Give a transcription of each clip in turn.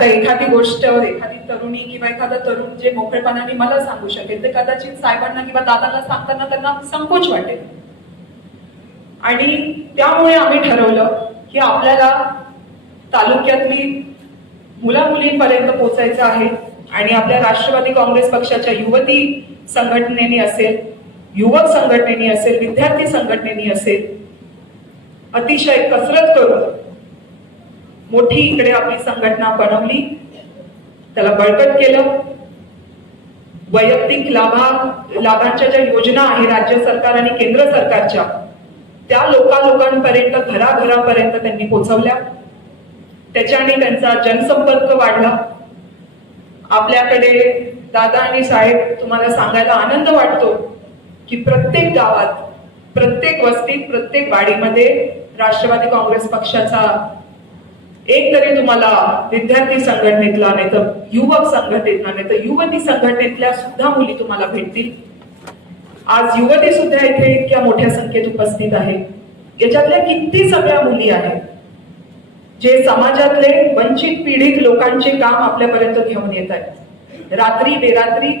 आता एखादी गोष्ट एखादी तरुणी किंवा एखादा तरुण जे मोकळेपणाने मला सांगू शकेल ते कदाचित साहेबांना किंवा दादाला सांगताना त्यांना संकोच वाटेल. आणि त्यामुळे आम्ही ठरवलं की आपल्याला तालुक्यातली मुला मुलींपर्यंत पोहोचायचं आहे आणि आपल्या राष्ट्रवादी काँग्रेस पक्षाच्या युवती संघटनेने असेल युवक संघटनेने असेल विद्यार्थी संघटनेने असेल अतिशय कसरत करून मोठी इकडे आपली संघटना बनवली. त्याला बळकट केलं. वैयक्तिक लाभा लाभांच्या ज्या योजना आहे राज्य सरकार आणि केंद्र सरकारच्या त्या लोकांपर्यंत घराघरापर्यंत त्यांनी पोहोचवल्या त्याच्याने त्यांचा जनसंपर्क वाढला. आपल्याकडे दादा आणि साहेब तुम्हाला सांगायला आनंद वाटतो की प्रत्येक गावात प्रत्येक वस्तीत प्रत्येक वाडीमध्ये राष्ट्रवादी काँग्रेस पक्षाचा एक तरी तुम्हाला विद्यार्थी संघटनेतला नाही तर युवक संघटनेतला नाही तर युवती संघटनेतल्या सुद्धा मुली तुम्हाला भेटतील. आज युवती सुद्धा इथे इतक्या मोठ्या संख्येत उपस्थित आहे याच्यातल्या किती सगळ्या मुली आहेत? जे समाजातले वंचित पीडित लोकांचे काम आपल्यापर्यंत घेऊन येत आहेत. रात्री बेरात्री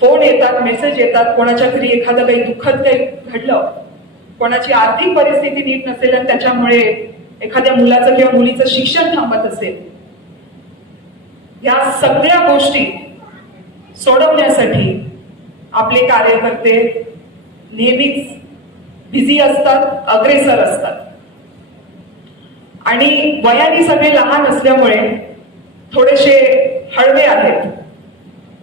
फोन येतात मेसेज येतात कोणाच्या घरी एखादं काही दुःखद काही घडलं कोणाची आर्थिक परिस्थिती नीट नसेल आणि त्याच्यामुळे एखाद्या मुलाचं किंवा मुलीचं शिक्षण थांबत असेल या सगळ्या गोष्टी सोडवण्यासाठी आपले कार्यकर्ते नेहमीच बिझी असतात अग्रेसर असतात. आणि वयाने सगळे लहान असल्यामुळे थोडेसे हळवे आहेत.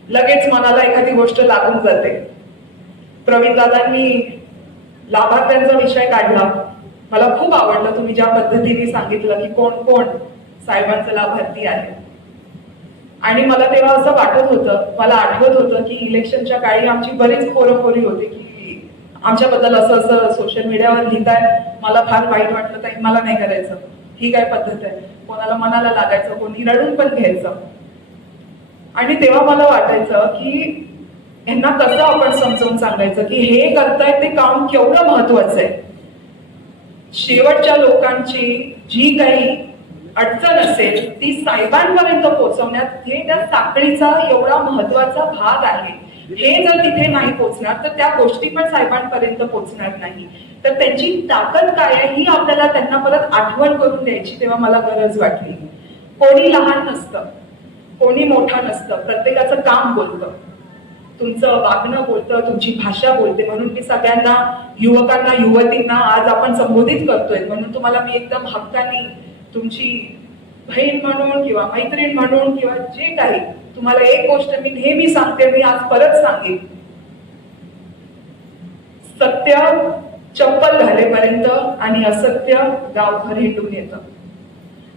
लगेच मनाला एखादी गोष्ट लागून जाते. प्रवीण दादांनी लाभार्थ्यांचा विषय काढला. मला खूप आवडलं तुम्ही ज्या पद्धतीने सांगितलं की कोण कोण साहेबांचं लाभार्थी आहे. आणि मला तेव्हा असं वाटत होतं मला आठवत होतं की इलेक्शनच्या काळी आमची बरीच खोरखोरी होती की आमच्याबद्दल असं असं सोशल मीडियावर लिहिताय मला फार वाईट वाटलं ताई मला नाही करायचं. ही काय पद्धत आहे? कोणाला मनाला लागायचं कोणी रडून पण घ्यायचं. आणि तेव्हा मला वाटायचं की यांना कसं आपण समजावून सांगायचं की हे करतायत ते काम केवढं महत्वाचं आहे. शेवटच्या लोकांची जी काही अडचण असेल ती साहेबांपर्यंत पोहोचवण्यात हे त्या साखळीचा एवढा महत्त्वाचा भाग आहे. हे जर तिथे नाही पोहोचणार तर त्या गोष्टी पण साहेबांपर्यंत पोहोचणार नाही. तर त्यांची ताकद काय आहे ही आपल्याला त्यांना परत आठवण करून द्यायची तेव्हा मला गरज वाटली. कोणी लहान नसतं कोणी मोठा नसतं प्रत्येकाचं काम बोलतं. तुमचं वागणं बोलतं तुमची भाषा बोलते. म्हणून मी सगळ्यांना युवकांना युवतींना आज आपण संबोधित करतोय. म्हणून तुम्हाला मी एकदम हक्कानी तुमची बहीण म्हणून किंवा मैत्रीण म्हणून किंवा जे काही तुम्हाला एक गोष्ट मी नेहमी सांगते मी आज परत सांगेन. सत्य चप्पल घालेपर्यंत आणि असत्य गावभर हिंडून येतं.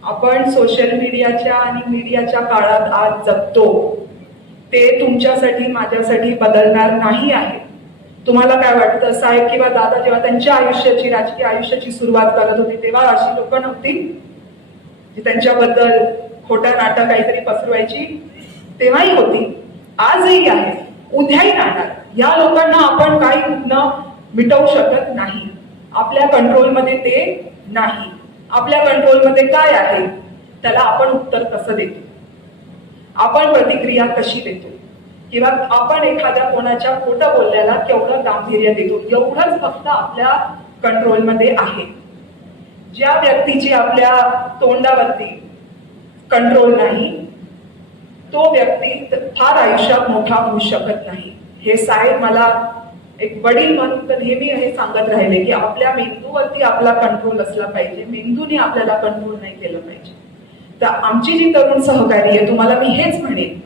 आपण सोशल मीडियाच्या आणि मीडियाच्या काळात आज जगतो. ते तुमच्यासाठी माझ्यासाठी बदलणार नाही आहे तुम्हाला काय वाटतं साहेब किंवा दादा जेव्हा त्यांच्या आयुष्याची राजकीय आयुष्याची सुरुवात करत होती तेव्हा अशी लोक नव्हती? जी त्यांच्याबद्दल खोटा नाटक काहीतरी पसरवायची तेव्हाही होती. आजही आहे. उद्याही राहणार. या लोकांना आपण काही न मिटवू शकत नाही. आपल्या कंट्रोलमध्ये ते नाही. आपल्या कंट्रोलमध्ये काय आहे? त्याला आपण उत्तर कसं देतो? आपण प्रतिक्रिया कशी देतो? किंवा आपण एखाद्या कोणाच्या खोटं बोलल्याला केवढं गांभीर्य देतो? एवढंच फक्त आपल्या कंट्रोलमध्ये आहे. ज्या व्यक्तीची आपल्या तोंडावरती कंट्रोल नाही तो व्यक्ती फार आयुष्यात मोठा होऊ शकत नाही. हे साहेब मला एक वडील म्हणून तर नेहमी हे सांगत राहिले की आपल्या मेंदूवरती आपला कंट्रोल असला पाहिजे. मेंदूने आपल्याला कंट्रोल नाही केलं पाहिजे. तर आमची जी तरुण सहकारी आहे तुम्हाला मी हेच म्हणेन.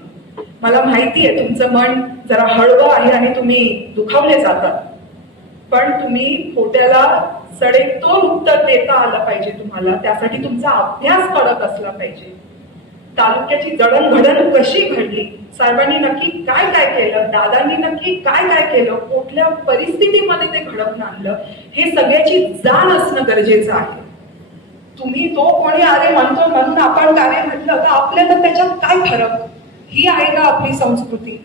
मला माहिती आहे तुमचं मन जरा हळवं आहे आणि तुम्ही दुखावले जातात. पण तुम्ही खोट्याला सडेतोड उत्तर देता आलं पाहिजे तुम्हाला. त्यासाठी तुमचा अभ्यास कडक असला पाहिजे. तालुक्याची जडणघडण कशी घडली? साहेबांनी नक्की काय काय केलं? दादांनी नक्की काय काय केलं? कुठल्या परिस्थितीमध्ये ते घडवून आणलं? हे सगळ्याची जाण असणं गरजेचं आहे. तुम्ही तो कोणी आले म्हणतो म्हणून आपण कार्य म्हटलं तर आपल्याला त्याच्यात काय फरक? ही आहे का आपली संस्कृती.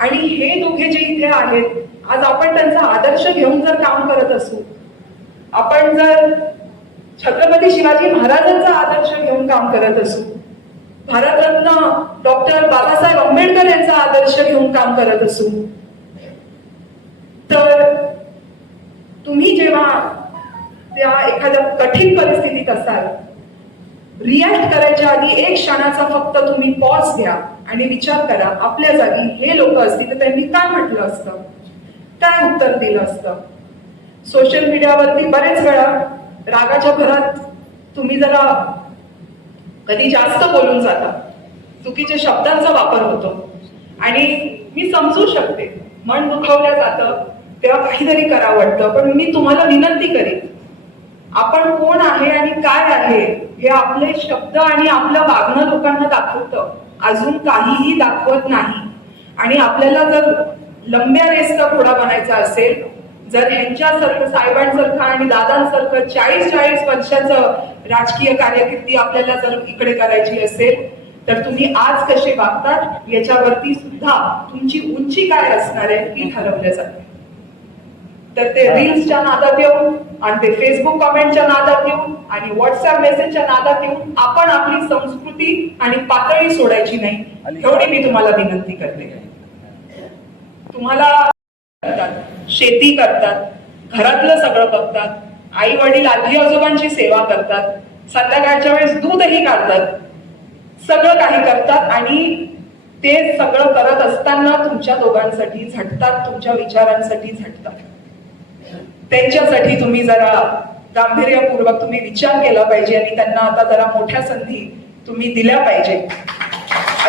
आणि हे दोघे जे इथे आहेत आज आपण त्यांचा आदर्श घेऊन जर काम करत असू आपण जर छत्रपती शिवाजी महाराजांचा आदर्श घेऊन काम करत असू भारतरत्न डॉक्टर बाबासाहेब आंबेडकर यांचा आदर्श घेऊन काम करत असू तर तुम्ही जेव्हा त्या एखाद्या कठीण परिस्थितीत असाल रिॲक्ट करायच्या आधी एक क्षणाचा फक्त तुम्ही पॉज घ्या आणि विचार करा आपल्या जागी हे लोक असतील तर त्यांनी काय म्हटलं असतं? काय उत्तर दिलं असतं? सोशल मीडियावरती बरेच वेळा रागाच्या भरात तुम्ही जरा कधी जास्त बोलून जाता. चुकीच्या शब्दांचा वापर होतो. आणि मी समजू शकते मन दुखावलं जातं तेव्हा काहीतरी करावं वाटतं पण मी तुम्हाला विनंती करेन आपण कोण आहे आणि काय आहे हे आपले शब्द आणि आपलं वागणं लोकांना दाखवतं. अजून काहीही दाखवत नाही. आणि आपल्याला जर लंब्या रेसचा घोडा बनायचा असेल जर ह्यांच्यासारखं साहेबांसारखं आणि दादांसारखं चाळीस चाळीस वर्षाचं राजकीय कार्यकिर्दी आपल्याला जर इकडे करायची असेल तर तुम्ही आज कसे वागतात याच्यावरती सुद्धा तुमची उंची काय असणार आहे ही ठरवल्या जाते. तर ते रील्सच्या नादात येऊन आणि ते फेसबुक कमेंटच्या नादात येऊन आणि व्हॉट्सअप मेसेजच्या नादात येऊन आपण आपली संस्कृती आणि पातळी सोडायची नाही. एवढी मी तुम्हाला विनंती करते. तुम्हाला करतात शेती करतात घरातलं सगळं बघतात आई वडील आजी आजोबांची सेवा करतात संध्याकाळच्या वेळेस दूधही काढतात सगळं काही करतात आणि ते सगळं करत असताना तुमच्या दोघांसाठी झटतात तुमच्या विचारांसाठी झटतात. त्यांच्यासाठी तुम्ही जरा गांभीर्यपूर्वक तुम्ही विचार केला पाहिजे आणि त्यांना आता जरा मोठ्या संधी तुम्ही दिल्या पाहिजे.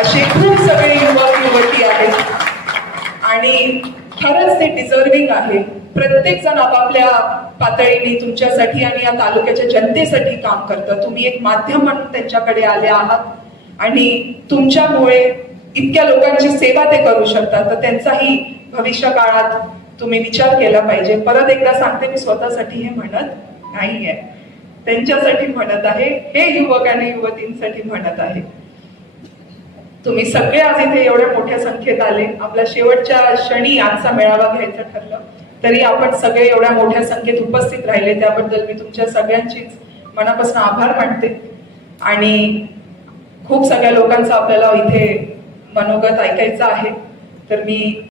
असे खूप सगळे युवक युवती आहेत. आणि खरंच ते डिझर्विंग आहे. प्रत्येक जण आपापल्या पातळीने तुमच्यासाठी आणि या तालुक्याच्या जनतेसाठी काम करतं. तुम्ही एक माध्यम म्हणून त्यांच्याकडे आले आहात. आणि तुमच्यामुळे इतक्या लोकांची सेवा ते करू शकतात. तर त्यांचाही भविष्य काळात तुम्ही विचार केला पाहिजे. परत एकदा सांगते मी स्वतःसाठी हे म्हणत नाहीये. त्यांच्यासाठी म्हणत आहे हे युवक आणि युवतींसाठी म्हणत आहे. तुम्ही सगळे आज इथे एवढ्या मोठ्या संख्येत आले. आपल्या शेवटच्या क्षणी आजचा मेळावा घ्यायचं ठरलं. तरी आपण सगळे एवढ्या मोठ्या संख्येत उपस्थित राहिले. त्याबद्दल मी तुमच्या सगळ्यांचीच मनापासून आभार मानते. आणि खूप सगळ्या लोकांचं आपल्याला इथे मनोगत ऐकायचं आहे. तर मी